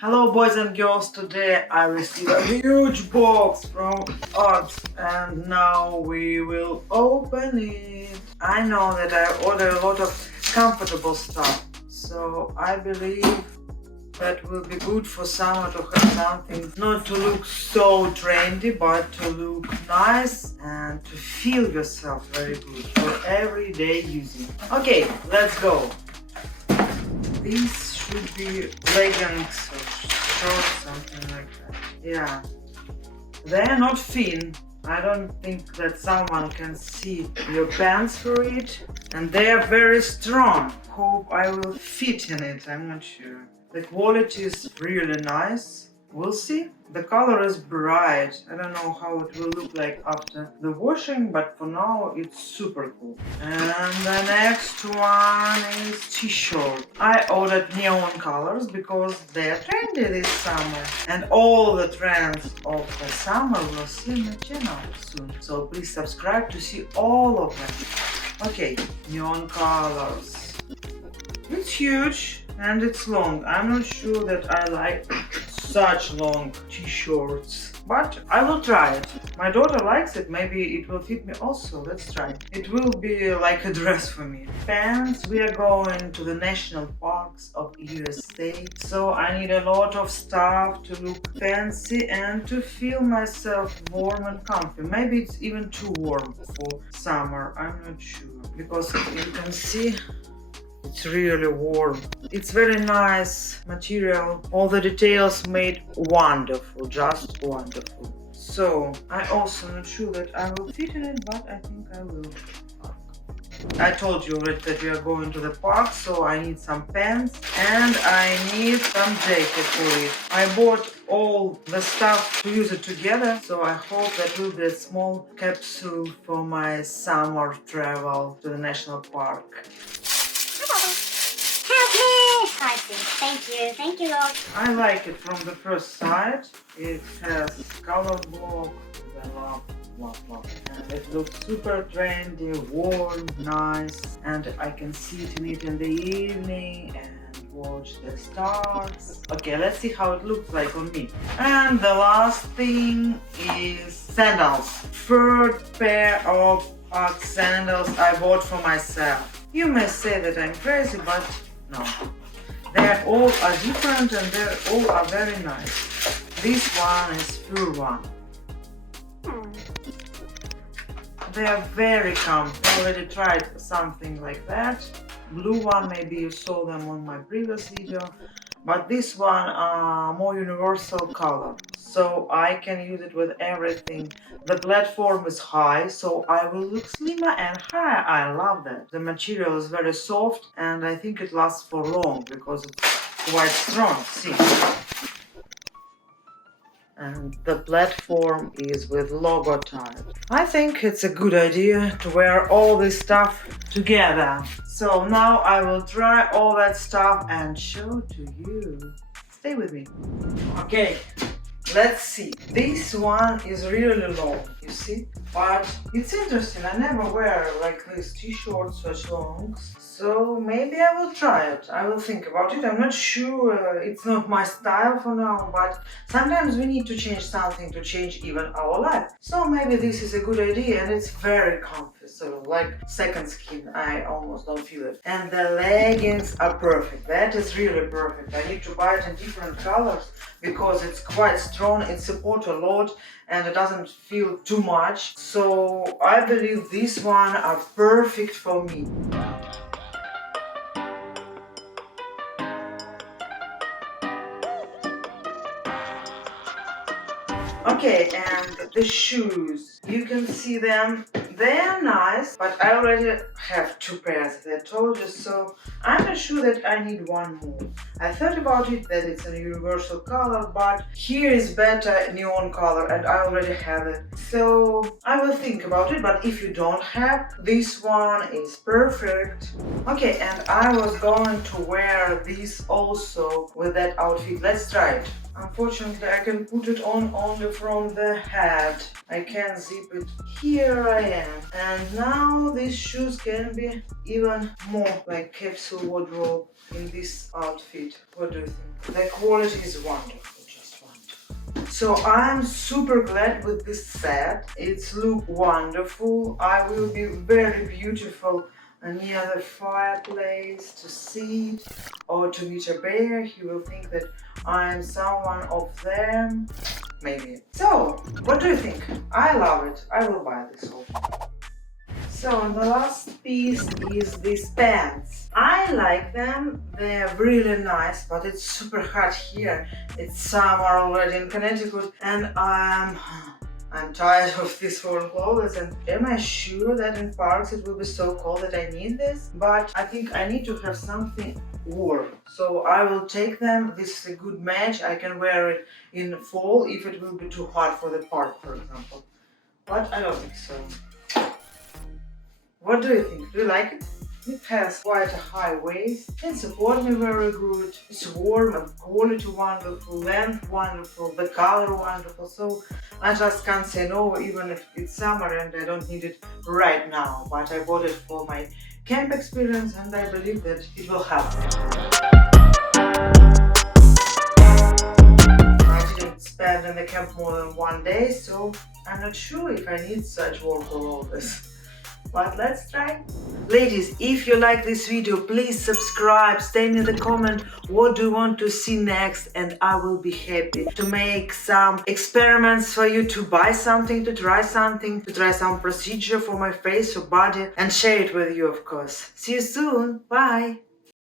Hello boys and girls, today I received a huge box from Uggs and now we will open it. I know that I ordered a lot of comfortable stuff, so I believe that will be good for summer to have something not to look so trendy but to look nice and to feel yourself very good for everyday using. Okay, let's go. These should be leggings or shorts, something like that. Yeah, they're not thin. I don't think that someone can see your pants for it, and they are very strong. Hope I will fit in it, I'm not sure. The quality is really nice. We'll see. The color is bright. I don't know how it will look like after the washing, but for now it's super cool. And the next one is T-shirt. I ordered neon colors because they're trendy this summer. And all the trends of the summer will see on my channel soon. So please subscribe to see all of them. Okay, neon colors. It's huge and it's long. I'm not sure that I like such long t-shirts, but I will try it. My daughter likes it, maybe it will fit me also. Let's try. It will be like a dress for me. Pants, we are going to the national parks of USA, so I need a lot of stuff to look fancy and to feel myself warm and comfy. Maybe it's even too warm for summer, I'm not sure, because you can see it's really warm. It's very nice material. All the details made wonderful, just wonderful. So I also not sure that I will fit in it, but I think I will. I told you already that we are going to the park, so I need some pants and I need some jacket for it. I bought all the stuff to use it together, so I hope that will be a small capsule for my summer travel to the national park. Thank you, Lord. I like it from the first sight. It has color block, I love. And it looks super trendy, warm, nice, and I can sit in it in the evening and watch the stars. Okay, let's see how it looks like on me. And the last thing is sandals. Third pair of Ugg sandals I bought for myself. You may say that I'm crazy, but no. They all are different and they all are very nice. This one is fur one. They are very comfy. I already tried something like that. Blue one, maybe you saw them on my previous video. But this one are more universal color, so I can use it with everything. The platform is high, so I will look slimmer and higher. I love that. The material is very soft and I think it lasts for long because it's quite strong. See? And the platform is with logo type. I think it's a good idea to wear all this stuff together. So now I will try all that stuff and show to you. Stay with me. Okay, let's see. This one is really long, you see? But it's interesting. I never wear like this t-shirts such longs. So maybe I will try it. I will think about it. I'm not sure. It's not my style for now, but sometimes we need to change something to change even our life. So maybe this is a good idea and it's very comfy. So like second skin, I almost don't feel it. And the leggings are perfect. That is really perfect. I need to buy it in different colors because it's quite strong. It supports a lot and it doesn't feel too much. So I believe this one are perfect for me. Okay, and the shoes, you can see them, they're nice, but I already have two pairs, I told you, so I'm not sure that I need one more. I thought about it, that it's a universal color, but here is better neon color and I already have it. So I will think about it, but if you don't have, this one is perfect. Okay, and I was going to wear this also with that outfit. Let's try it. Unfortunately, I can put it on only from the head. I can't zip it. Here I am. And now these shoes can be even more like capsule wardrobe in this outfit. What do you think? The quality is wonderful, just wonderful. So I'm super glad with this set. It's look wonderful. I will be very beautiful near the fireplace to sit or to meet a bear. He will think that I'm someone of them, maybe. So, what do you think? I love it. I will buy this whole thing. So, the last piece is these pants. I like them. They're really nice, but it's super hot here. It's summer already in Connecticut, and I'm tired of these warm clothes. And am I sure that in parks it will be so cold that I need this? But I think I need to have something warm. So I will take them. This is a good match. I can wear it in fall if it will be too hot for the park, for example. But I don't think so. What do you think? Do you like it? It has quite a high waist. It supports me very good. It's warm and quality wonderful, length wonderful, the color wonderful. So I just can't say no, even if it's summer and I don't need it right now. But I bought it for my camp experience and I believe that it will help me. I didn't spend in the camp more than 1 day, so I'm not sure if I need such warm clothes. But let's try. Ladies, if you like this video, please subscribe, state in the comment what do you want to see next, and I will be happy to make some experiments for you, to buy something, to try something, to try some procedure for my face or body and share it with you, of course. See you soon. Bye.